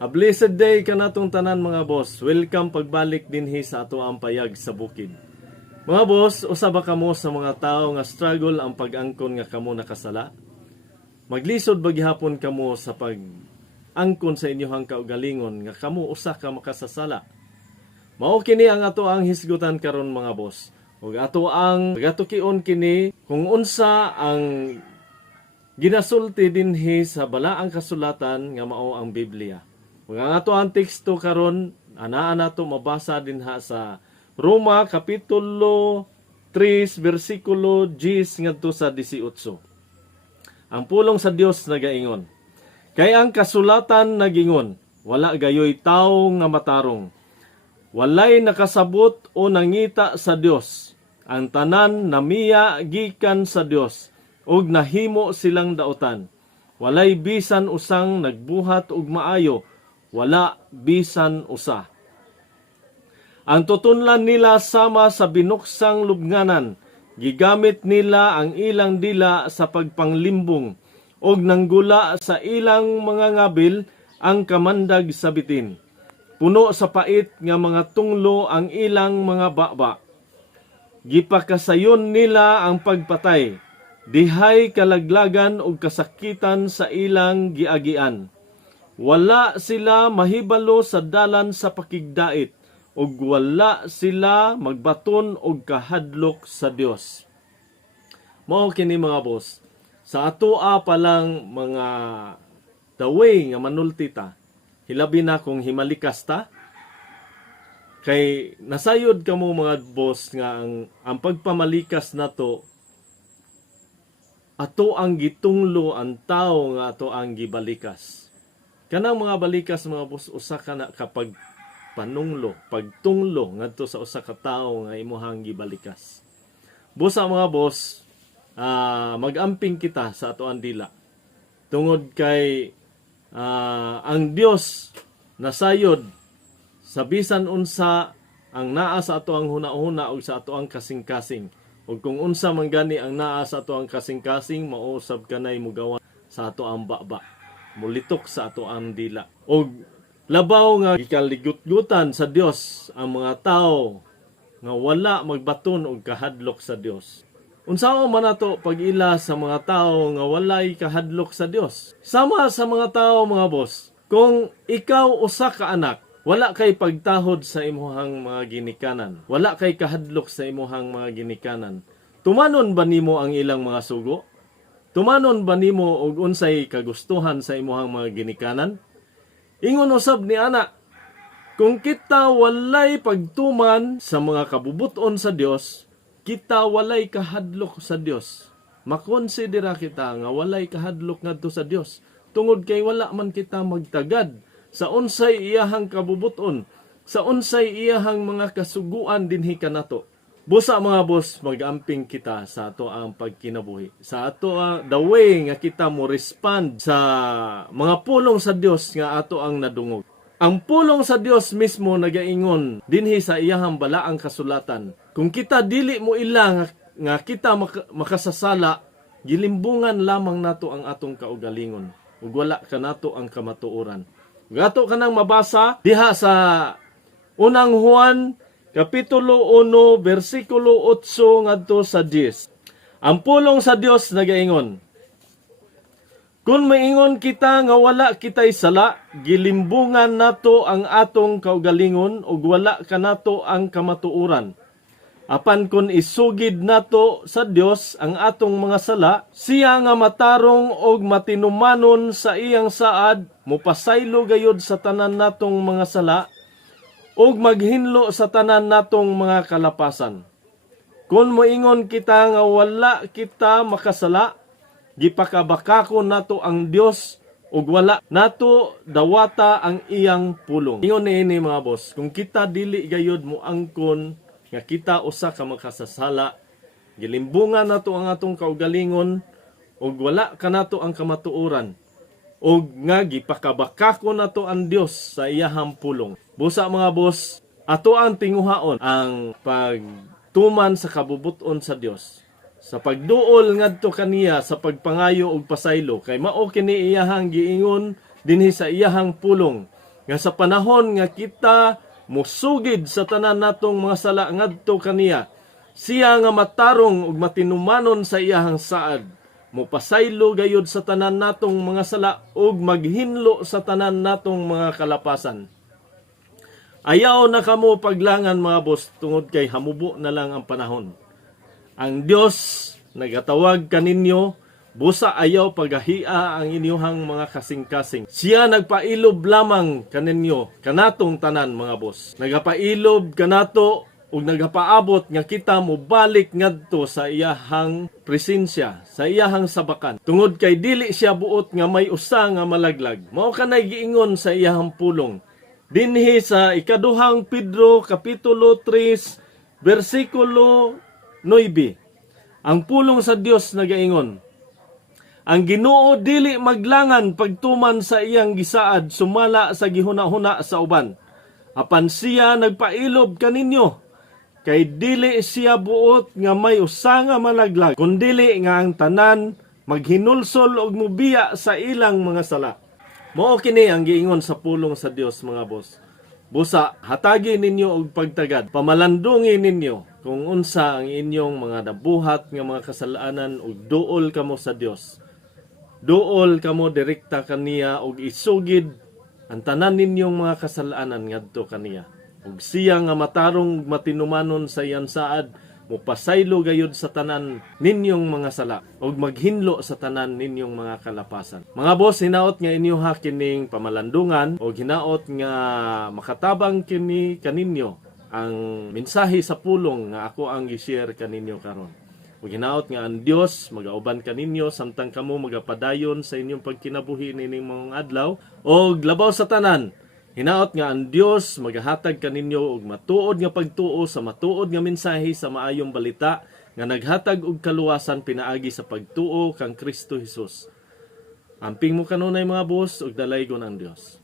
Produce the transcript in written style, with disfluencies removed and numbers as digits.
A blessed day kanatong tanan mga boss. Welcome pagbalik dinhi sa ato ang payag sa bukid. Mga boss, usa ba kamo sa mga tao nga struggle ang pag-angkon nga kamo nakasala? Maglisod ba gihapon kamo sa pag-angkon sa inyohang kaugalingon nga kamo usa ka makasasala? Mao kini ang ato ang hisgutan karon mga boss. Ug ato ang pagatukion kini kung unsa ang ginasulti dinhi sa balaang kasulatan nga mao ang Biblia. Ug ang ato ang teksto karon anaa nato mabasa dinha sa Roma kapitulo 3 bersikulo 10 ngadto sa 18. Ang pulong sa Dios nagaingon, kay ang kasulatan nagingon, wala gayoy tawo nga matarong. Walay nakasabot o nangita sa Dios. Ang tanan namiya gikan sa Dios ug nahimo silang dautan. Walay bisan usang nagbuhat og maayo, wala bisan usa. Ang tutunlan nila sama sa binuksang lubnganan. Gigamit nila ang ilang dila sa pagpanglimbong ug nanggula sa ilang mga ngabil ang kamandag sa bitin. Puno sa pait nga mga tunglo ang ilang mga baba. Gipakasayon nila ang pagpatay. Dihay kalaglagan ug kasakitan sa ilang giagian. Wala sila mahibalo sa dalan sa pakigdait ug wala sila magbaton og kahadlok sa Dios. Mao kini mga boss. Sa atoa pa lang mga the way nga manulti ta. Hilabi na kung himalikas ta. Kay nasayod kamo mga boss nga ang pagpamalikas nato ato ang gitunglo ang tao nga ato ang gibalikas. Kanang mga balikas mga boss usa ka na kapag panunglo, pagtunglo ngadto sa usa ka tawo nga imuhang gibalikas. Busa mga boss, magamping kita sa ato ang dila. Tungod kay ang Dios nasayod sa bisan unsa ang naa sa ato ang hunahuna ug sa ato ang kasing-kasing. Ug kung unsa man gani ang naa sa ato ang kasing-kasing, mausab kanay mugawan sa ato ang baba. Mulitok sa ato ang dila. Og labaw nga gikaligut-gutan sa Dios ang mga tao nga wala magbaton og kahadlok sa Dios. Unsaon man nato pag-ila sa mga tao nga walay kahadlok sa Dios? Sama sa mga tao mga boss, kung ikaw usa ka anak, wala kay pagtahod sa imuhang mga ginikanan. Wala kay kahadlok sa imuhang mga ginikanan. Tumanon ba nimo ang ilang mga sugo? Tumanon ba nimo og unsay kagustuhan sa imuhang mga ginikanan? Ingon usab ni ana, kung kita walay pagtuman sa mga kabubuton sa Dios, kita walay kahadlok sa Dios. Makonsidera kita nga walay kahadlok ngadto sa Dios. Tungod kay wala man kita magtagad sa unsay iyahang kabubuton, sa unsay iyahang mga kasuguan dinhi kanato. Busa mga boss, mag-amping kita sa ato ang pagkinabuhi. Sa ato the way nga kita mo respond sa mga pulong sa Dios nga ato ang nadungog. Ang pulong sa Dios mismo nagaingon dinhi sa iyahang balaang kasulatan. Kung kita dili mo ila nga kita makasasala, gilimbungan lamang nato ang atong kaugalingon. Ug wala kanato ang kamatuoran. Gato kanang mabasa diha sa unang Juan kapitulo 1 bersikulo 8 ngadto sa 10. Ang pulong sa Dios nagaingon, kung maingon kita nga wala kitay sala, gilimbungan nato ang atong kaugalingon ug wala kanato ang kamatuoran. Apan kung isugid nato sa Dios ang atong mga sala, siya nga matarong og matinumanon sa iyang saad, mupasaylo gayud sa tanan natong mga sala, ug maghinlo sa tanan natong mga kalapasan. Kung moingon kita nga wala kita makasala, gipakabakako nato ang Dios ug wala nato dawata ang iyang pulong. Ingon niini mga boss, kung kita dili gayud mo angkon nga kita usa ka makasasala, gilimbungan nato ang atong kaugalingon ug wala kanato ang kamatuoran. Og nga gipakabakako nato ang Dios sa iyahang pulong. Busa mga boss, ato ang tinguhaon ang pagtuman sa kabubuton sa Dios. Sa pagduol ngadto kaniya sa pagpangayo og pasaylo kay mao kini iyahang giingon dinhi sa iyahang pulong nga sa panahon nga kita musugid sa tanan natong mga sala ngadto kaniya, siya nga matarong ug matinumanon sa iyahang saad, mopasaylo gayud sa tanan natong mga sala ug maghinlo sa tanan natong mga kalapasan. Ayaw na kamo paglangan mga boss tungod kay hamubo na lang ang panahon. Ang Dios nagatawag kaninyo, busa ayaw paghahia ang inyuhang mga kasing-kasing. Siya nagpailob lamang kaninyo, kanatong tanan mga boss. Nagapailob kanato ug nagapaabot nga kita mo balik ngadto sa iyahang presensya, sa iyahang sabakan. Tungod kay dili siya buot nga may usa nga malaglag. Mao kanay giingon sa iyahang pulong. Dinhi sa ikaduhang Pedro kapitulo 3 bersikulo 9. Ang pulong sa Dios nagaingon, ang Ginoo dili maglangan pagtuman sa iyang gisaad sumala sa gihuna-huna sa uban. Apan siya nagpailob kaninyo, kay dili siya buot nga may usa nga malaglag, kundili nga ang tanan maghinulsol og mubiya sa ilang mga sala. Mao kini ang giingon sa pulong sa Dios mga boss. Busa, hatagi ninyo og pagtagad, pamalandungi ninyo kung unsa ang inyong mga nabuhat nga mga kasalanan ug duol kamo sa Dios. Duol kamo direkta kaniya ug isugid ang tanan ninyong mga kasalanan ngadto kaniya. Ug siya nga matarong matinumanon sa iyang saad, mupasaylo gayud sa tanan ninyong mga sala ug maghinlo sa tanan ninyong mga kalapasan. Mga boss, hinaot nga inyoha kining pamalandungan ug hinaot nga makatabang kini kaninyo ang mensahe sa pulong nga ako ang gi-share kaninyo karon. Ug hinaot nga ang Dios magauban kaninyo samtang kamo magapadayon sa inyong pagkinabuhi nining mga adlaw ug labaw sa tanan. Hinaot nga ang Dios magahatag kaninyo og matuod nga pagtuo sa matuod nga mensahe sa maayong balita nga naghatag og kaluwasan pinaagi sa pagtuo kang Kristo Jesus. Amping mo kanunay mga boss ug dalaygon ang Dios.